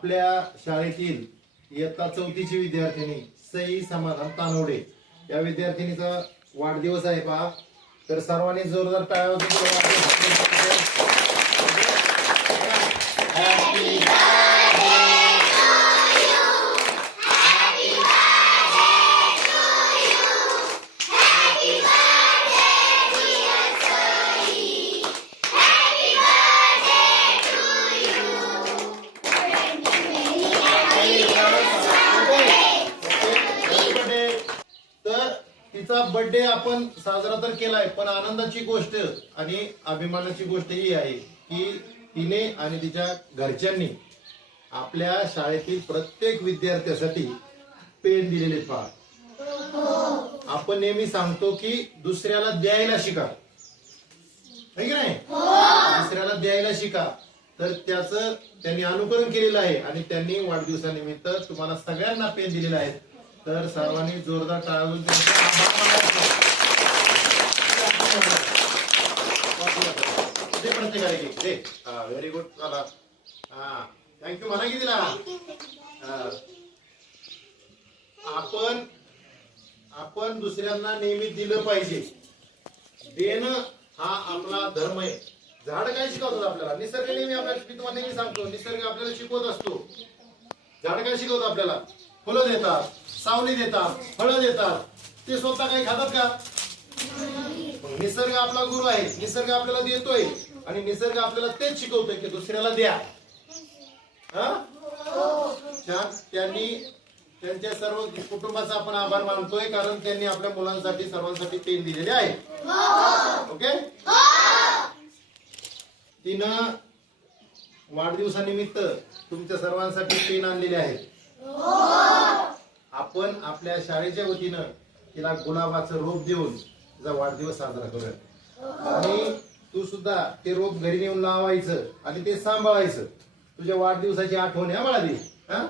आपल्या शाळेतील इयत्ता चौथीची विद्यार्थिनी सई समाधान तानवडे. या विद्यार्थिनीचा वाढदिवस आहे पहा. तर सर्वांनी जोरदार टाळ्या तिचा बर्थडे आपण साजरा तर केलाय पण आनंदाची गोष्ट आणि अभिमानाची गोष्ट ही आहे की तिने आणि तिच्या घरच्यांनी आपल्या शाळेतील प्रत्येक विद्यार्थ्यासाठी पेन दिलेले पहा. आपण नेहमी सांगतो की दुसऱ्याला द्यायला शिका. है की नाही? दुसऱ्याला द्यायला शिका. तर त्याचं त्यांनी अनुकरण केलेलं आहे आणि त्यांनी वाढदिवसानिमित्त तुम्हाला सगळ्यांना पेन दिलेले आहेत तर सर्वांनी जोरदार टाळून दे प्रत्येकाला दे व्हेरी गुड चला हा थँक्यू म्हणा की दिला? आपण आपण दुसऱ्यांना नेहमी दिलं पाहिजे. देणं हा आपला धर्म आहे. झाड काय शिकवतात आपल्याला? निसर्ग नेहमी आपल्याला मी तुम्हाला नेहमी सांगतो निसर्ग आपल्याला शिकवत असतो. झाड काय शिकवत आपल्याला? फुलं देतात. सावली देतात फळं देतात. ते स्वतः काही खातात का? निसर्ग आपला गुरु आहे. निसर्ग आपल्याला देतोय. आणि निसर्ग आपल्याला तेच शिकवतोय की दुसऱ्याला द्या. हा? छान. त्यांनी त्यांच्या सर्व कुटुंबाचा आपण आभार मानतोय कारण त्यांनी आपल्या मुलांसाठी सर्वांसाठी पेन दिलेले आहे. ओके? तिनं वाढदिवसानिमित्त तुमच्या सर्वांसाठी पेन आणलेले आहेत. आपण आपल्या शाळेच्या वतीनं तिला गुलाबाचं रोप देऊन तिचा वाढदिवस साजरा करूया आणि तू सुद्धा ते रोप घरी नेऊन लावायचं आणि ते सांभाळायचं. तुझ्या वाढदिवसाची आठवण या मला हा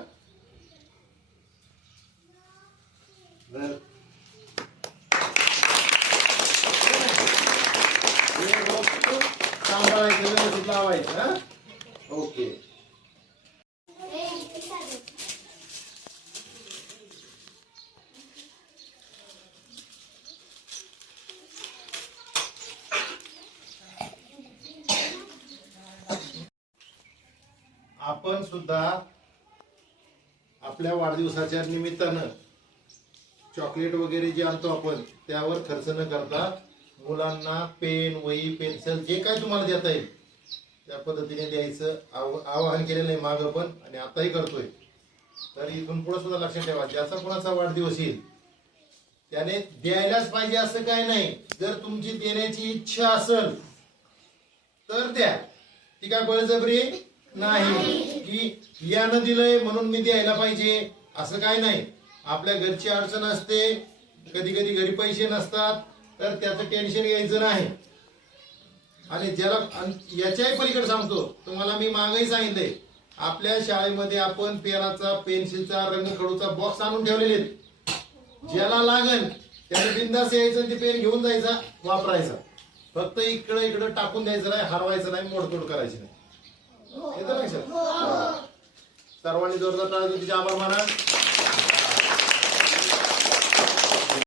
रोप सांभाळायचं व्यवस्थित लावायचं हा? ओके. आपण सुद्धा आपल्या वाढदिवसाच्या निमित्तानं चॉकलेट वगैरे जे आणतो आपण त्यावर खर्च न करता मुलांना पेन वही पेन्सिल जे काय तुम्हाला देता येईल त्या पद्धतीने द्यायचं. आव- आवाहन केलेलं आहे मागं पण आणि आताही करतोय. तर इथून पुढे सुद्धा लक्षात ठेवा. ज्याचा कोणाचा वाढदिवस येईल त्याने द्यायलाच पाहिजे असं काय नाही. जर तुमची देण्याची इच्छा असेल तर द्या. ती काय बळजबरी? नाही. की यानं दिलंय म्हणून मी द्यायला पाहिजे. असं काय नाही. आपल्या घरची अडचण असते. कधी कधी घरी पैसे नसतात. तर त्याचं टेन्शन घ्यायचं नाही. आणि ज्याला याच्याही पलीकडे सांगतो. तुम्हाला मी मागही सांगितलंय. आपल्या शाळेमध्ये आपण पेनाचा पेन्सिलचा रंगखडूचा बॉक्स आणून ठेवलेले आहेत. ज्याला लागेल त्याने बिंदास यायचं ते पेन घेऊन जायचा वापरायचा. फक्त इकडं इकडं टाकून द्यायचं नाही हरवायचं नाही मोडतोड करायची नाही. येतं लक्षात? हो. सर्वांनी जोरदार टाळ्या तिचे आभार माना.